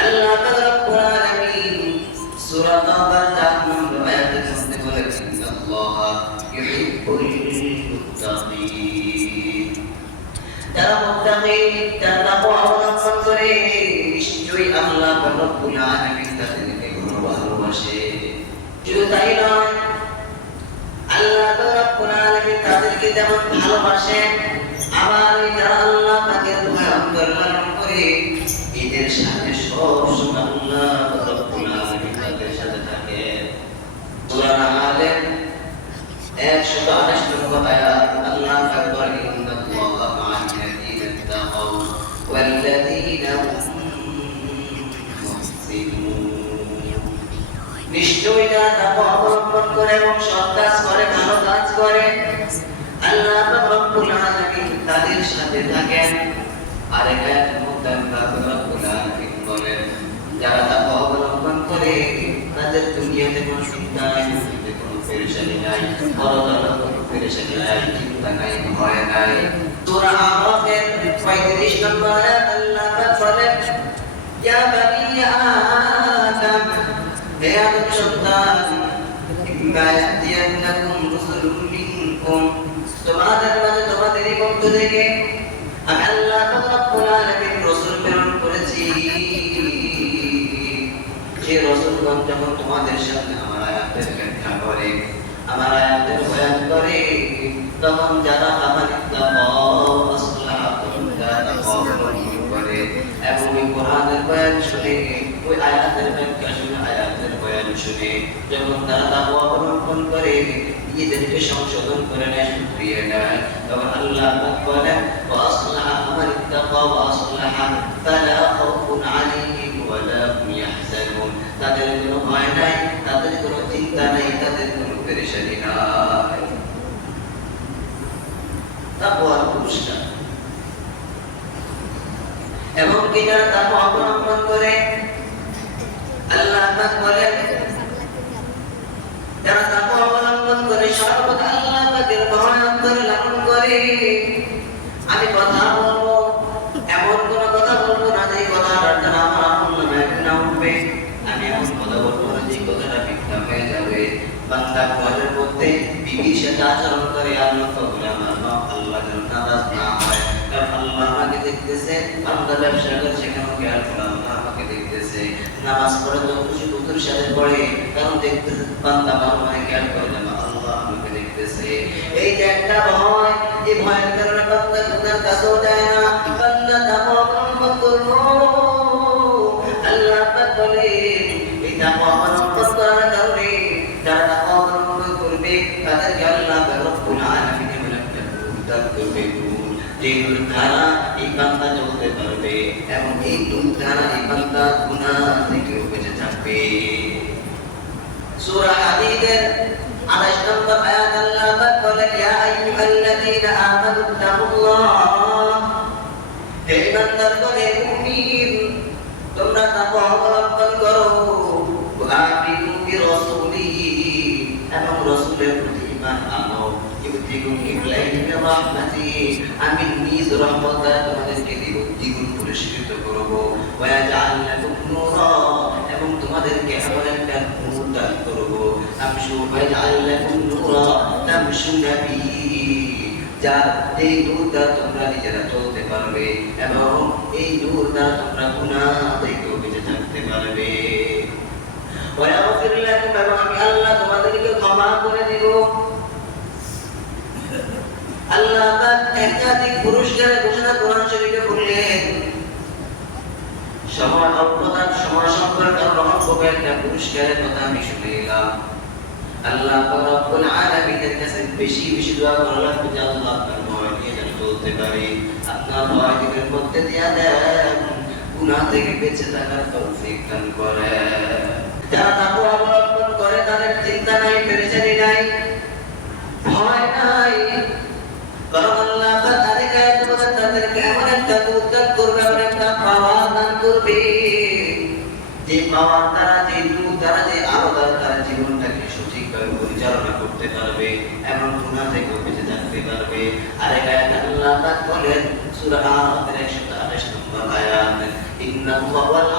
আল্লাহ তাআলা রব্বুল আলামিন সূরা তাওবার 4 নম্বর আয়াতের মধ্যে বলেছেন আল্লাহ ইউহিব্বুল মুত্তাকিন। যারা মুত্তাকি, যারা তাকওয়া অবলম্বন করে, নিশ্চয়ই আল্লাহ রব্বুল আলামিন তাদেরকে ভালোবাসে। শুধু তাই নয়, আল্লাহ রব্বুল আলামিন তাদেরকে যেমন ভালোবাসেন, আবার যারা আল্লাহ পাকের ভয় অন্তর্ধারণ করে এদের সাথে সবসময় আল্লাহ রব্বুল আলামিন তাদের সাথে থাকে। সূরা আলে 128 নম্বর আয়াত আল্লাহ পাক বলেন ইন্নাল্লাহা মা'আল-লাযীনা ইত্তাকাউ ওয়াল-লাযীনা হুম মুহসিনুন। নিশ্চয়ই যারা তাকওয়া অবলম্বন করে এবং সৎ কাজ করে, ভালো কাজ করে, আল্লাহ রব্বুল আলামিন তাদের সাথে থাকেন। আর এর মধ্যে আল্লাহ রব্বুল আলামিন বলেন যারা তাকওয়া অবলম্বন করে তাদের দুনিয়াতে কোনো চিন্তা নাই, কোনো পেরেশানি নাই, পরকালে কোনো পেরেশানি নাই, চিন্তা নাই, ভয় নাই। সূরা আরাফের 35 নম্বর আয়াত আল্লাহ পাক বলেন ইয়া বানি আদম, হে আদম সন্তান, ইম্মা ইয়াতিয়ান্নাকুম রুসুলুম মিনকুম, তোমাদের মাঝে তোমাদেরই পক্ষ থেকে আমি আল্লাহ রাব্বুল আলামিন রাসূল প্রেরণ করেছি। যে রাসূলগণ যখন তোমাদের সামনে আমার আয়াতের ব্যাখ্যা করে, আমার আয়াতের বয়ান করে, তখন যারা আমার করে এবং ওই কোরআনের বয়ান শুনে, ওই আয়াতের ব্যাখ্যা শুনে, আয়াতের বয়ান শুনে যখন তারা তাকওয়া অবলম্বন করে, নিজেদেরকে সংশোধন করে নেয়, শুকরিয়া নেয়, তখন আল্লাহ পাক বলেন ওয়াসলাহা মান ইত্তাকা ওয়াসলাহা ফালা খাউফুন আলাইহিম ওয়ালা হুম ইয়াহজানুন। তাদের কোনো ভয় নাই, তাদের কোনো চিন্তা নাই, তাদের কোনো পেরেশানি নাই। তাকওয়ার পুরস্কার। এবং কি যারা তাকওয়া অবলম্বন করে, আল্লাহ পাক বলেন যারা তাকওয়া অবলম্বন করে সর্বদা আল্লাহ পাকের ভয় অন্তরে লালন করে, আমি কথা বলবো, এমন কোন কথা বলবো না যে কথাটার দ্বারা আমার আমল নামায় গুনাহ উঠবে। আমি এমন কথা বলবো না যে কথাটা মিথ্যা হয়ে যাবে। বান্দা ঘরের মধ্যে বিবির সাথে আচরণ করে আর লক্ষ্য করে আমার আল্লাহ যেন নারাজ না হয়, কারণ আল্লাহ আমাকে দেখতেছে। বান্দা ব্যবসা করে সেখানেও খেয়াল করে আল্লাহ আমাকে দেখতেছে। নামাজ পড়ে তো খুশি বুজুর সাথে পড়ে, কারণ দেখতেছে বান্দা আমার খেয়াল করে যেন আল্লাহ আমাকে দেখতেছে। এই যে একটা ভয়, এই ভয়ের কারণে বান্দা গুনার কাছেও যায় না, বান্দা তাকওয়া অবলম্বন করলো। আল্লাহ পাক বলে এই তাকওয়া অবলম্বন করার কারণে যারা তাকওয়া অবলম্বন করবে তাদেরকে আল্লাহ রব্বুল আলামিন একটা উদ্ধার করবে। যে ধারা এই বান্দা চলতে পারবে এবং এই ধারা এই বান্দা গুনাহ থেকে বেঁচে থাকবে। সূরা হাদীদের 28 নম্বর আয়াত আল্লাহ পাক বলেন ইয়া আইয়ুহাল্লাযীনা আমানু তাকুল্লাহ, হে ইমানদারগণ, হে মুমিন, তোমরা তাকওয়া অবলম্বন করো। ওয়া আমিনু বিরাসূলিহি, এবং রাসূলের প্রতি ঈমান আনো। ইউতিকুম কিবলাইহি মির রাহমাতিহি, আমি নিজ রহমত দ্বারা তোমাদেরকে দ্বিগুণ পুরস্কৃত করব। ওয়া ইয়াজআল লাকুম নূরা, এবং তোমাদেরকে এমন একটা নূর দান করব। তামশু ওয়া ইয়াজআল লাকুম নূরা তামশুনা বিহি, যার এই নূর দ্বারা তোমরা নিজেরা চলতে পারবে এবং এই নূর দ্বারা তোমরা গুনাহ থেকে বেঁচে থাকতে পারবে। ওয়া ইয়াগফির লাকুম, এবং আমি আল্লাহ তোমাদেরকে ক্ষমা করে দিব। আল্লাহ পাক একাধিক পুরস্কারের ঘোষণা কোরআন শরীফে বললেন। সময় অল্পতার সময় সম্পর্কে রহমত একটা পুরস্কারের কথা আমি শুনে এলাম। আল্লাহ পাক রব্বুল আলামিনের কাছে বেশি বেশি দোয়া করা লাগবে যে আল্লাহ আপনার ভয় নিয়ে যেন চলতে পারি, আপনার ভয় দিনের মধ্যে দিয়া দেন, গুনাহ থেকে বেঁচে থাকার তৌফিক দান করেন। যারা তাকওয়া অবলম্বন করে তাদের চিন্তা নাই, পেরেশানি নাই, ভয় নাই, কারণ আল্লাহ তাদেরকে এমন একটা উদ্ধার করবে, এমন একটা পাওয়ার দান করবে, যে পাওয়ার দ্বারা, যে নূর দ্বারা, যে আলো দ্বারা তার জীবনটাকে সঠিকভাবে পরিচালনা করতে পারবে এবং গুনাহ থেকে বেঁচে থাকতে পারবে। আরেক আয়াতে আল্লাহ পাক বলেন সূরা আরাফের 128 নম্বর আয়াত ইন্নাল্লাহা ওয়াল